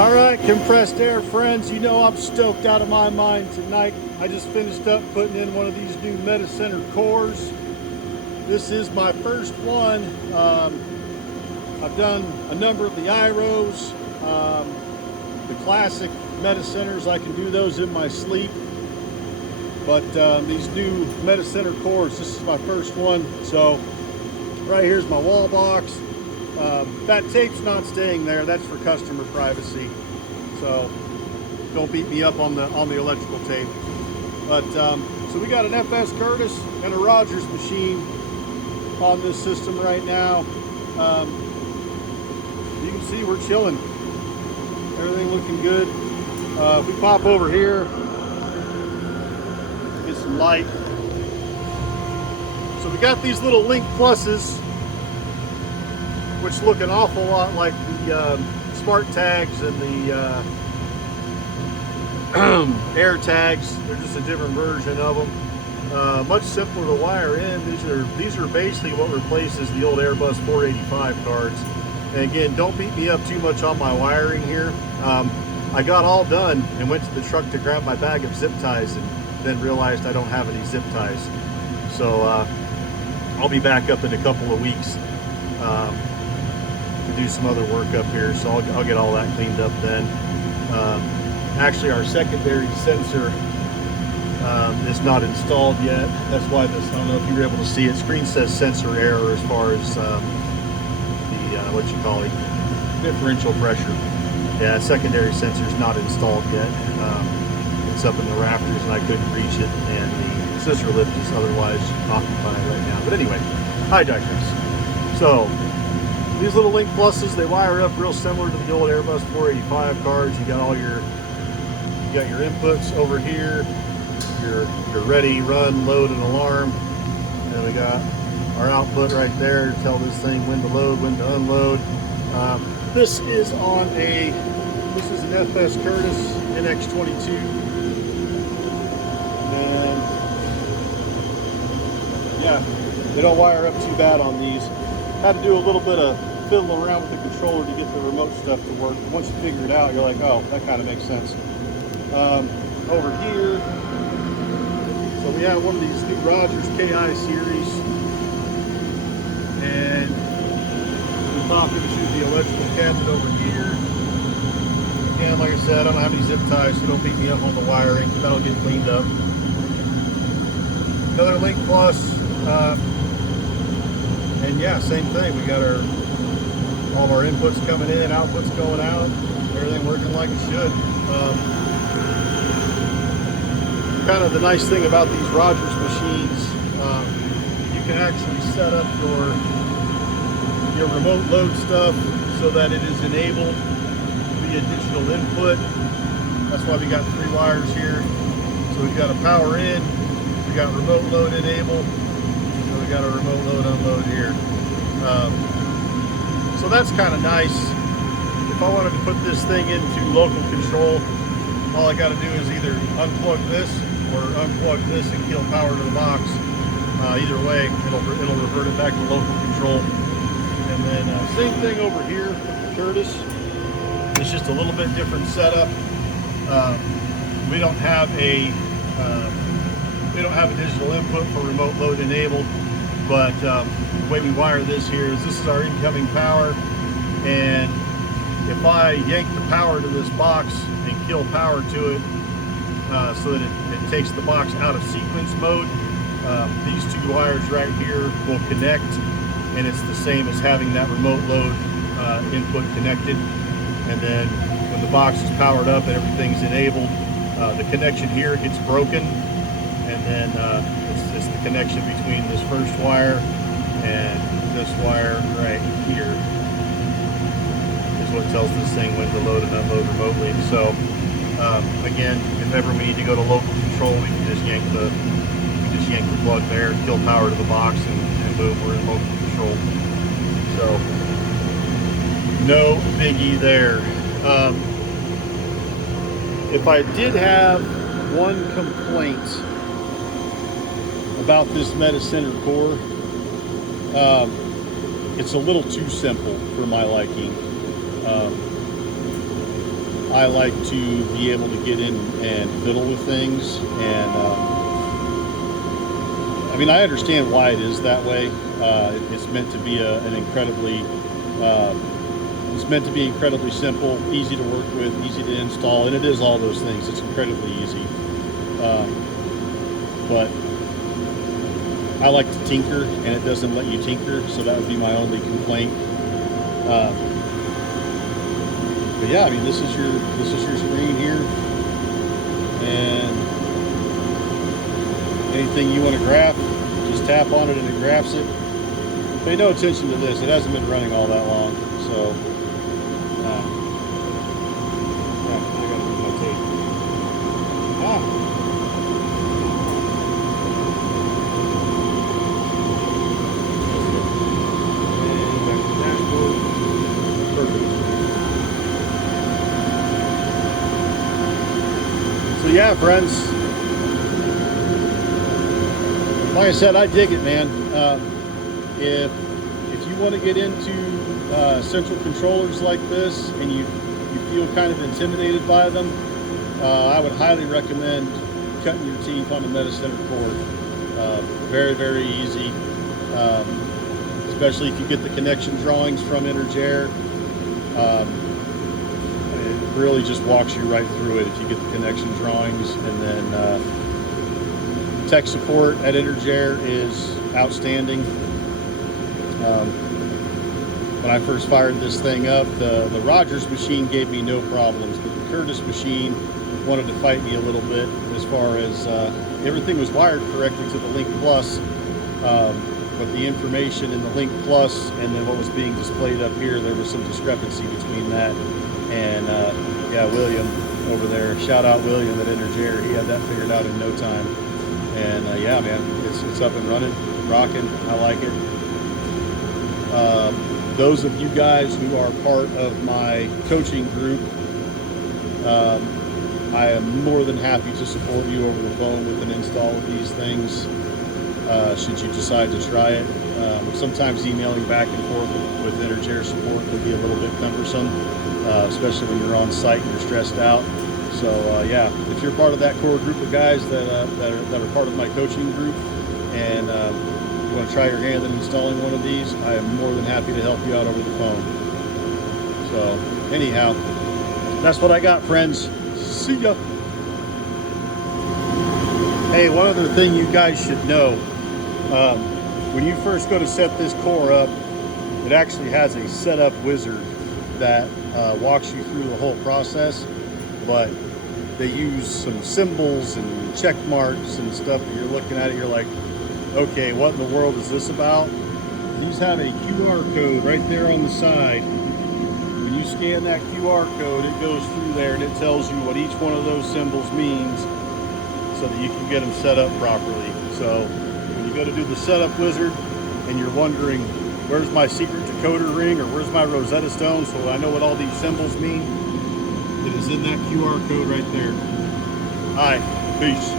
All right, compressed air friends, you know I'm stoked out of my mind tonight. I just finished up putting in one of these new Metacentre COREs. This is my first one. I've done a number of the IROs, the classic Metacenters. I can do those in my sleep. But these new Metacentre COREs, this is my first one. So right here's my wall box. That tape's not staying there. That's for customer privacy. So don't beat me up on the electrical tape. But so we got an FS Curtis and a Rogers machine on this system right now. You can see we're chilling. Everything looking good. If we pop over here, get some light. So we got these little Link Pluses, which look an awful lot like the smart tags and the air tags. They're just a different version of them. Much simpler to wire in. These are basically what replaces the old Airbus 485 cards. And again, don't beat me up too much on my wiring here. I got all done and went to the truck to grab my bag of zip ties and then realized I don't have any zip ties. So I'll be back up in a couple of weeks to do some other work up here, so I'll get all that cleaned up then. Actually, our secondary sensor is not installed yet. That's why this, I don't know if you were able to see it, screen says sensor error as far as the what you call it, differential pressure. Yeah, secondary sensor is not installed yet. It's up in the rafters and I couldn't reach it, and the scissor lift is otherwise occupied right now. But anyway, I digress. So these little Link Pluses, they wire up real similar to the old Airbus 485 cards. You got your inputs over here, your ready, run, load, and alarm. And then we got our output right there to tell this thing when to load, when to unload. This is an FS Curtis NX22, and yeah, they don't wire up too bad on these. Had to do a little bit of fiddling around with the controller to get the remote stuff to work. Once you figure it out, you're like, oh, that kind of makes sense. Over here, so we have one of these new Rogers KI series, and we pop into the electrical cabinet over here. Again, like I said, I don't have any zip ties, so don't beat me up on the wiring. That'll get cleaned up. Another Link Plus, and yeah, same thing. We got all of our inputs coming in, outputs going out, everything working like it should. Kind of the nice thing about these Rogers machines, you can actually set up your remote load stuff so that it is enabled via digital input. That's why we got 3 wires here. So we've got a power in, we got remote load enabled, and we got a remote load unload here. So that's kind of nice. If I wanted to put this thing into local control, all I got to do is either unplug this or unplug this and kill power to the box. Either way, it'll revert it back to local control. And then same thing over here with the Curtis. It's just a little bit different setup. We don't have a digital input for remote load enabled, but the way we wire this here is this is our incoming power, and if I yank the power to this box and kill power to it so that it takes the box out of sequence mode, these 2 wires right here will connect, and it's the same as having that remote load input connected. And then when the box is powered up and everything's enabled, the connection here gets broken, and then it's the connection between this first wire and this wire right here is what tells this thing when to load and unload remotely. So again, if ever we need to go to local control, we can just yank the plug there, kill power to the box, and boom, we're in local control. So no biggie there. If I did have one complaint about this Metacentre CORE, it's a little too simple for my liking. I like to be able to get in and fiddle with things, and I mean, I understand why it is that way. It's meant to be it's meant to be incredibly simple, easy to work with, easy to install, and it is all those things. It's incredibly easy. But I like to tinker, and it doesn't let you tinker, so that would be my only complaint. But yeah, I mean, this is your screen here, and anything you want to graph, just tap on it and it graphs it. Pay no attention to this; it hasn't been running all that long, so. I gotta move my tape. And back to the dashboard. Perfect. So yeah, friends, like I said, I dig it, man. If you want to get into central controllers like this, and you feel kind of intimidated by them, I would highly recommend cutting your teeth on the Metacentre CORE. Very, very easy, especially if you get the connection drawings from Energair. It really just walks you right through it if you get the connection drawings. And then tech support at Energair is outstanding. When I first fired this thing up, the Rogers machine gave me no problems, but the Curtis machine wanted to fight me a little bit as far as everything was wired correctly to the Link Plus, but the information in the Link Plus and then what was being displayed up here, there was some discrepancy between that. And yeah, William over there, shout out William at Energair, he had that figured out in no time. And yeah, man, it's up and running, rocking. I like it. Those of you guys who are part of my coaching group, I am more than happy to support you over the phone with an install of these things, should you decide to try it. Sometimes emailing back and forth with Energair support can be a little bit cumbersome, especially when you're on site and you're stressed out. So yeah, if you're part of that core group of guys that are part of my coaching group, and you want to try your hand at installing one of these, I am more than happy to help you out over the phone. So anyhow, that's what I got, friends. See ya. Hey, one other thing you guys should know. When you first go to set this core up, it actually has a setup wizard that walks you through the whole process, but they use some symbols and check marks and stuff, and you're looking at it, you're like, okay, what in the world is this about? These have a QR code right there on the side. When you scan that QR code, it goes through there and it tells you what each one of those symbols means so that you can get them set up properly. So when you go to do the setup wizard and you're wondering, where's my secret decoder ring or where's my Rosetta Stone so I know what all these symbols mean, it is in that QR code right there. All right, peace.